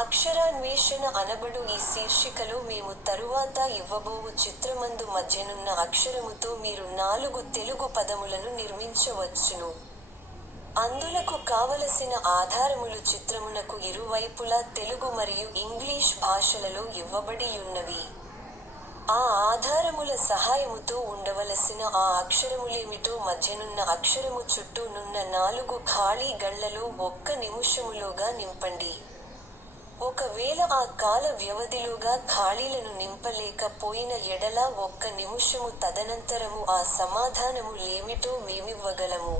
అక్షరాన్వేషణ అనబడు ఈ శీర్షికలో మేము తరువాత ఇవ్వబోవు చిత్రమందు మధ్యనున్న అక్షరముతో మీరు 4 తెలుగు పదములను నిర్మించవచ్చును. అందులకు కావలసిన ఆధారములు చిత్రమునకు ఇరువైపులా తెలుగు మరియు ఇంగ్లీష్ భాషలలో ఇవ్వబడియున్నవి. ఆ ఆధారముల సహాయముతో ఉండవలసిన ఆ అక్షరములేమిటో మధ్యనున్న అక్షరము చుట్టూ నున్న 4 ఖాళీ గళ్లలో 1 నిముషములోగా నింపండి. ఒకవేళ ఆ కాల వ్యవధిలోగా ఖాళీలను నింపలేక పోయిన ఎడల 1 నిముషము తదనంతరము ఆ సమాధానము లేమిటో మేమివ్వగలము.